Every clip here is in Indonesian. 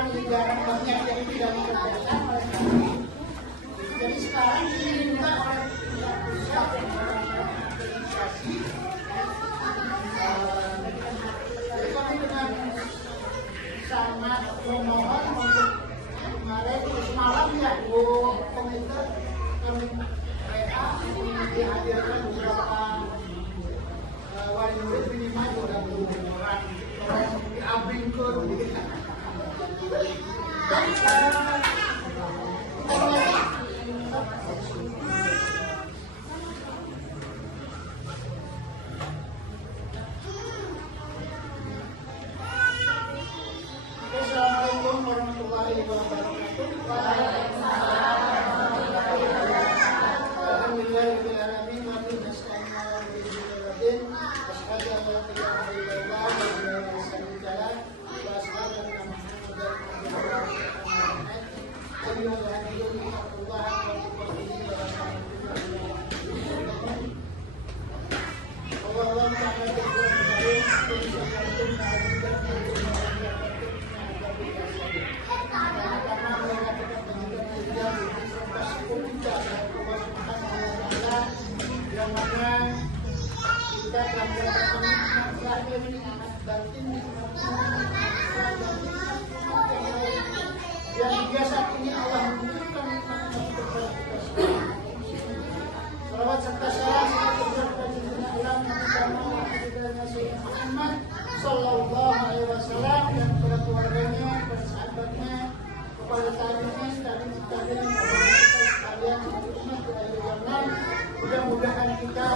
pengetahuan hingga banyak yang tidak dikerjakan oleh kami. Jadi sekarang diminta oleh pihak pusat organisasi. Jadi kami dengan sangat memohon untuk kemarin semalam ya Bu Komite kami WA dihadirkan beberapa wali murid minimal 20 orang diabringkan dan Assalamualaikum warahmatullahi wabarakatuh. Alhamdulillahirrahmanirrahim. Yang mana kita yang hingga saat ini Allah memberikan salawat serta salam Muhammad Sallallahu Alaihi Wasallam dan kepada keluarganya, kepada sahabatnya, kepada tabi'in, sekalian umat di akhir zaman. Mudah-mudahan kita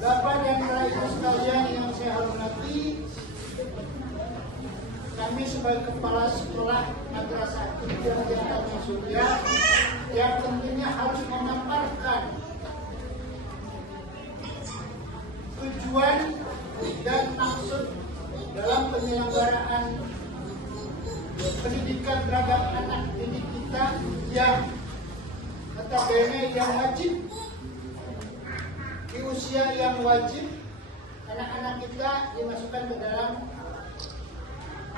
Bapak dan Ibu sekalian yang saya hormati, kami sebagai kepala sekolah Madrasah Ibtidaiyah Surya yang tentunya harus memaparkan tujuan dan maksud dalam penyelenggaraan pendidikan terhadap anak didik kita yang notabene yang wajib di usia yang wajib anak-anak kita dimasukkan ke dalam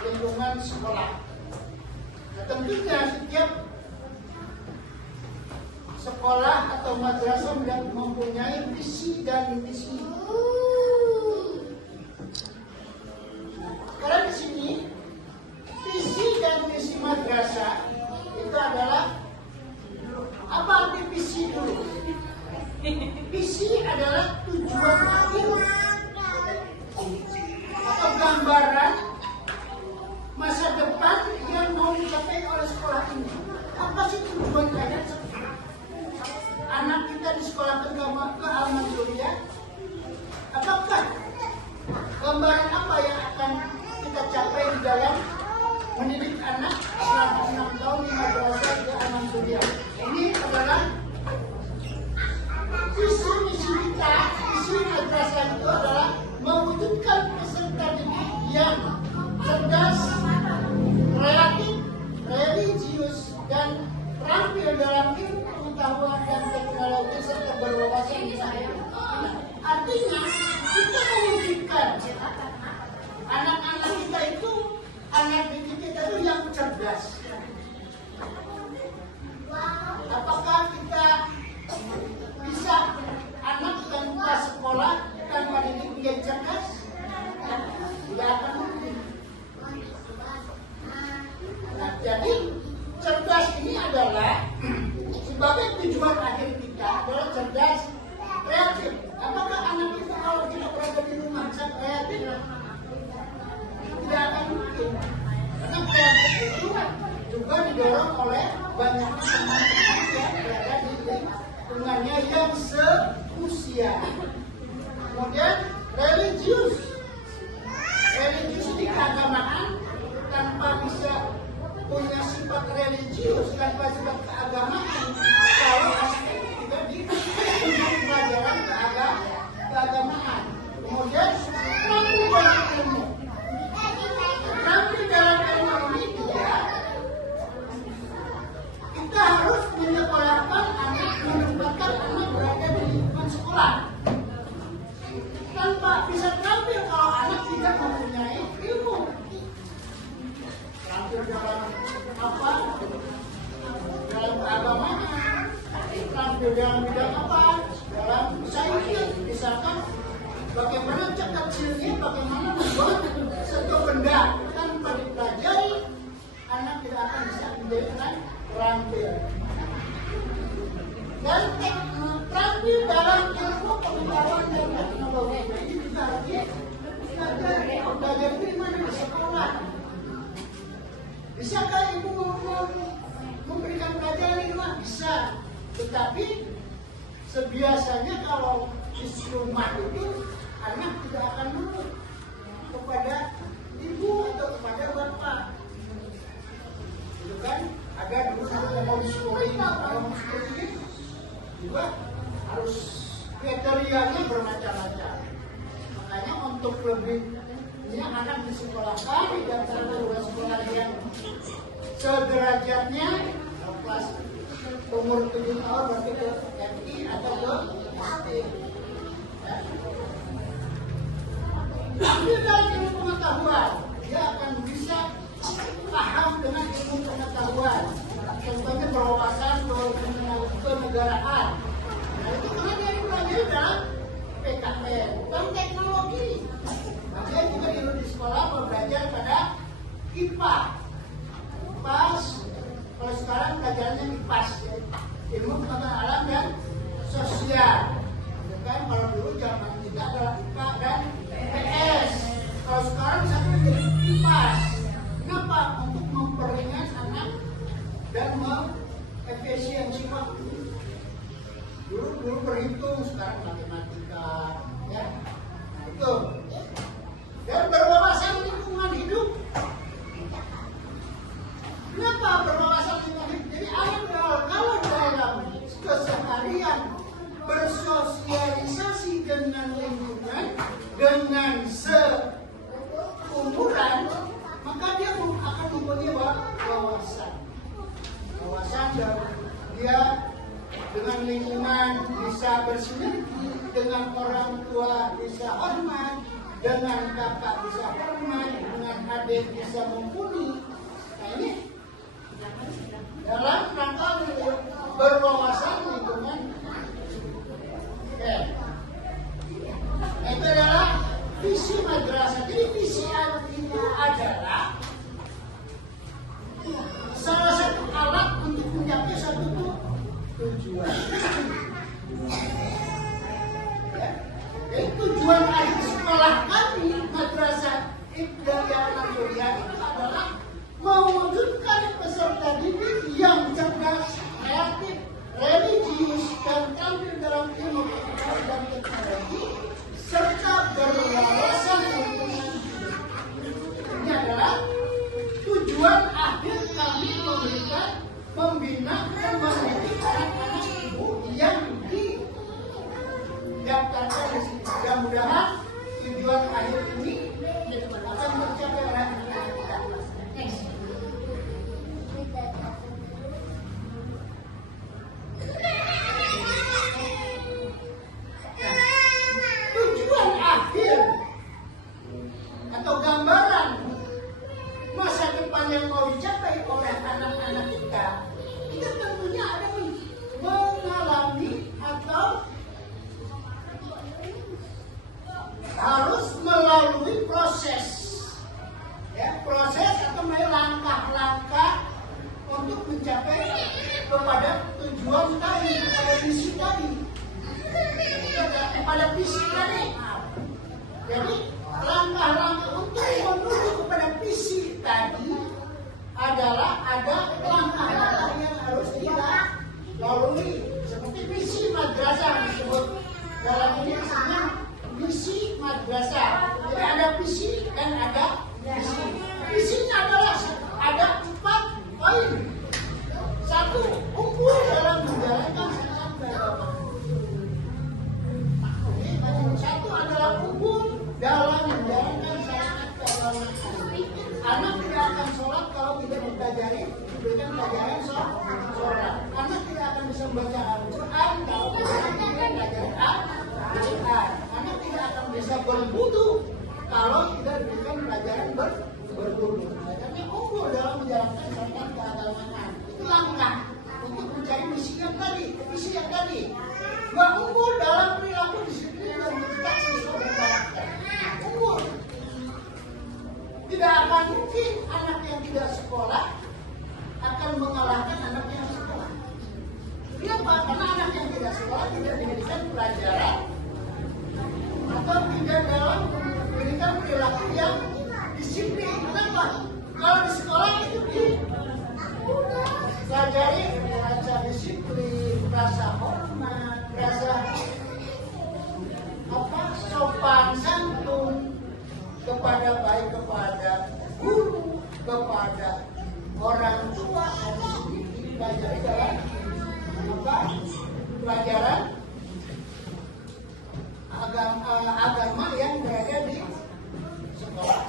lingkungan sekolah. Nah, tentunya setiap sekolah atau madrasah mempunyai visi dan misi. Karena di sini visi dan misi madrasah itu adalah apa arti visi dulu? Visi adalah tujuan akhir atau gambaran masa depan yang mau dicapai oleh sekolah ini. Apa sih tujuan akhir anak kita di sekolah agama ke Al-Mansuriyah? Apakah gambaran apa yang akan kita capai di dalam mendidik anak selama 6 tahun di madrasah di Al-Mansuriyah? Ini adalah visi misi kita. Visi madrasah itu adalah mewujudkan peserta didik yang cerdas, kreatif, religius, dan terampil dalam ilmu pengetahuan dan teknologi serta berwawasan saya. Artinya kita mewujudkan anak-anak kita itu, anak didik kita itu yang cerdas. Apakah kita bisa anak tanpa sekolah, tanpa didik dia cerdas? Tidak akan mungkin. Nah, jadi cerdas ini adalah sebagai tujuan akhir kita adalah cerdas, kreatif. Apakah anak kita kalau kita berada di rumah sangat kreatif? Tidak akan mungkin. Karena kreatif itu juga didorong oleh banyak teman-teman yang berada di lingkungannya yang seusia. Kemudian religius di keagamaan, tanpa bisa punya sifat religius, tanpa sifat keagamaan, kalau anak itu tidak diberikan pelajaran keagamaan. Kemudian terampil dalam ilmu. Terampil dalam ilmu ini juga kita harus menyekolahkan anak, menempatkan anak berada di lingkungan sekolah. Tanpa bisa terampil kalau anak dalam bidang apa? Dalam sains, misalkan bagaimana cek kecilnya, bagaimana membuat satu benda tanpa dipelajari, anak tidak akan bisa menjadi anak terampil. Dan terampil dalam ilmu pengetahuan dan teknologi ini juga belajar itu di mana? Di sekolah. Bisakah ibu memberikan pelajaran di rumah? Bisa. Tetapi sebiasanya kalau di rumah itu anak tidak akan nurut kepada ibu atau kepada bapak. Itu kan ada dulu homeschooling juga harus kriterianya bermacam-macam. Makanya untuk lebih ini anak disekolahkan di antara sekolah yang sederajatnya kelas umur 7 tahun berarti ke MI atau ke SD. Tapi dalam ilmu pengetahuan dia akan bisa paham dengan ilmu pengetahuan. Contohnya berwawasan kenegaraan. Nah itu karena dia dipelajari dalam PKN dan teknologi. Makanya juga di sekolah belajar pada IPA. IPAS. Kalau sekarang pelajarannya IPAS, ya. Ilmu pengetahuan alam dan sosial. Kan kalau dulu zaman kita adalah IPA dan PS. Kalau sekarang bisa menjadi IPAS. Kenapa? Untuk memperingat anak dan mengefisiensi waktu. Dulu berhitung, sekarang matematika, ya. Nah itu. Dan berwawasan lingkungan hidup. Kenapa berwawasan lingkungan hidup? Jadi anak kalau dalam keseharian bersosialisasi dengan lingkungan, dengan seumuran, maka dia akan mempunyai wawasan. Wawasan dan dia dengan lingkungan bisa bersinergi, dengan orang tua bisa hormat, dengan kakak bisa hormat, dengan adik bisa mumpuni. Nah ini dalam rangka berwawasan lingkungan. Nah, itu adalah visi madrasah. Jadi visi itu adalah salah satu alat untuk mencapai satu tujuan. Jadi tujuan akhir sekolah kami madrasah Ibtidaiyah Al-Suriah itu adalah mewujudkan peserta didik yang cerdas, kreatif, religius, dan tampil dalam ilmu pengetahuan dan teknologi serta berwawasan lingkungan hidup. Ini adalah tujuan akhir kami membina dan mendidik anak-anak ibu yang didaftarkan di sini. Mudah-mudahan tujuan akhir ini akan tercapai oleh anak-anak kita. Tujuan akhir atau gambaran masa depan yang mau dicapai oleh anak-anak kita, itu tentunya ada mengalami atau harus melalui proses, ya, proses atau langkah-langkah untuk mencapai kepada tujuan tadi, kepada visi tadi, kepada visi tadi. Jadi langkah-langkah untuk menuju kepada visi tadi adalah ada langkah-langkah yang harus kita lalui. Seperti visi madrasah disebut dalam ini disebut visi madrasah. Jadi ada visi dan ada misi. Visinya adalah ada 4 poin. 1, unggul dalam menjalankan syariat agama. Satu adalah unggul dalam menjalankan syariat agama. Anak tidak akan sholat kalau tidak dipelajari, diberikan pelajaran sholat. Anak tidak akan bisa membaca Al-Quran kalau tidak diberikan pelajaran Al-Quran. Anak tidak akan bisa berwudu kalau tidak diberikan pelajaran berwudu. Makanya unggul dalam menjalankan syariat keagamaan. Itu langkah untuk mencari visi yang tadi. Dua, unggul dalam perilaku disiplin dan mendidik siswa berkarakter. Unggul. Tidak akan mungkin anak yang tidak sekolah akan mengalahkan anak yang sekolah. Kenapa? Karena anak yang tidak sekolah tidak diberikan pelajaran atau tidak dalam pendidikan perilaku yang disiplin. Kenapa? Kalau di sekolah itu dipelajari rasa disiplin, rasa hormat, rasa sopan santun kepada baik kepada guru, kepada orang tua, harus dipelajari dalam pelajaran agama yang berada di sekolah.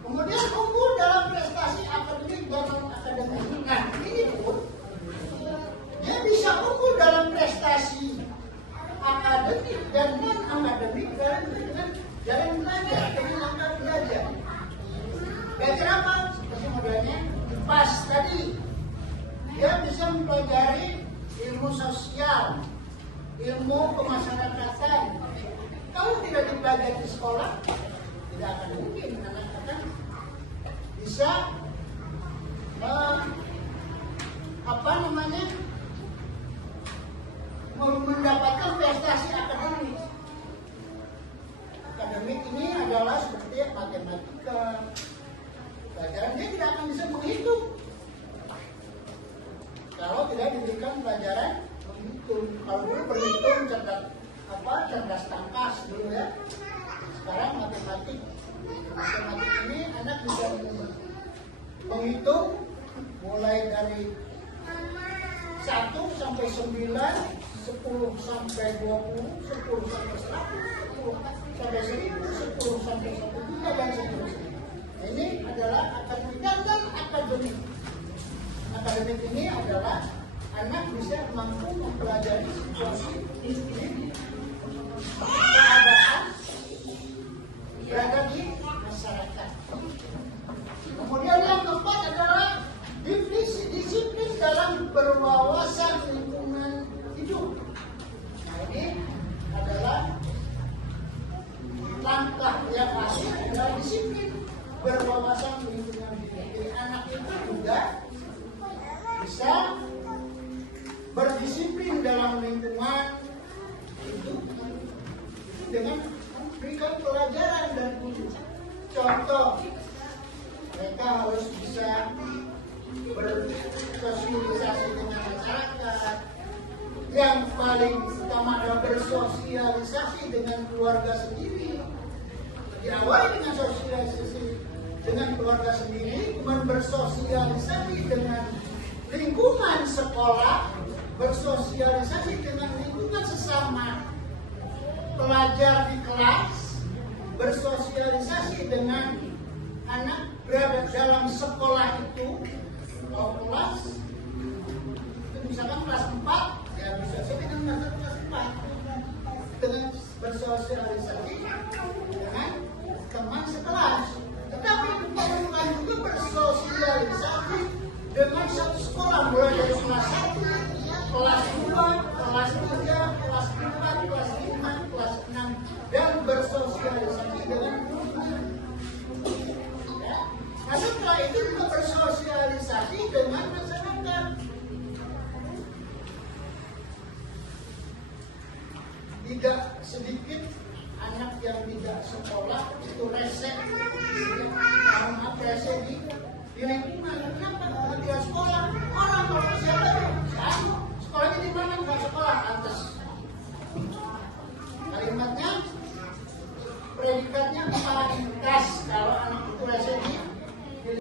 Kemudian unggul dalam prestasi akademik dan non-akademik. Nah, ini pun dia bisa unggul dalam prestasi akademik dan non-akademik dengan jalan belajar, dengan langkah belajar. Belajar apa? Seperti modelnya pas tadi. Dia bisa mempelajari ilmu sosial, ilmu kemasyarakatan. Kalau tidak dipelajari di sekolah, tidak akan mungkin anak akan bisa mendapatkan prestasi akademik. Akademik ini adalah seperti matematika. Pelajaran dia tidak akan bisa menghitung kalau tidak diberikan pelajaran menghitung. Kalau dulu berhitung cerdas tangkas dulu ya. Sekarang matematik ini anak bisa menghitung mulai dari 1 sampai 9, 10 sampai 20, 10 sampai 100, 10 sampai 1000, 10 sampai 1 juta dan seterusnya. Ini adalah akademik dan akademik. Akademik ini adalah anak bisa mampu mempelajari situasi keadaan berada di masyarakat. Kemudian yang keempat adalah disiplin dalam berwawasan lingkungan hidup. Nah, ini adalah langkah yang asli adalah disiplin berwawasan lingkungan hidup. Jadi anak itu juga bisa berdisiplin dalam lingkungan hidup dengan memberikan pelajaran dan contoh. Mereka harus bisa bersosialisasi dengan masyarakat. Yang paling utama adalah bersosialisasi dengan keluarga sendiri. Diawali dengan sosialisasi dengan keluarga sendiri, kemudian bersosialisasi dengan lingkungan sekolah, bersosialisasi dengan lingkungan sesama pelajar di kelas, bersosialisasi dengan anak berada dalam sekolah itu, kelas itu misalkan kelas 4, ya bisa jadi dengan kelas 4 dengan bersosialisasi dengan teman sekelas. Tetapi diperlukan juga bersosialisasi dengan satu sekolah, mulai dari kelas 1, kelas 2, kelas 3, kelas 4, kelas 5, kelas 6, dan bersosialisasi dengan guru. Nah, setelah itu juga bersosialisasi dengan masyarakat. Tidak sedikit anak yang tidak sekolah itu resek, resek di lingkungan. Kenapa? Karena tidak sekolah. Orang kalau siapa? Sekolahnya di mana? Nggak sekolah.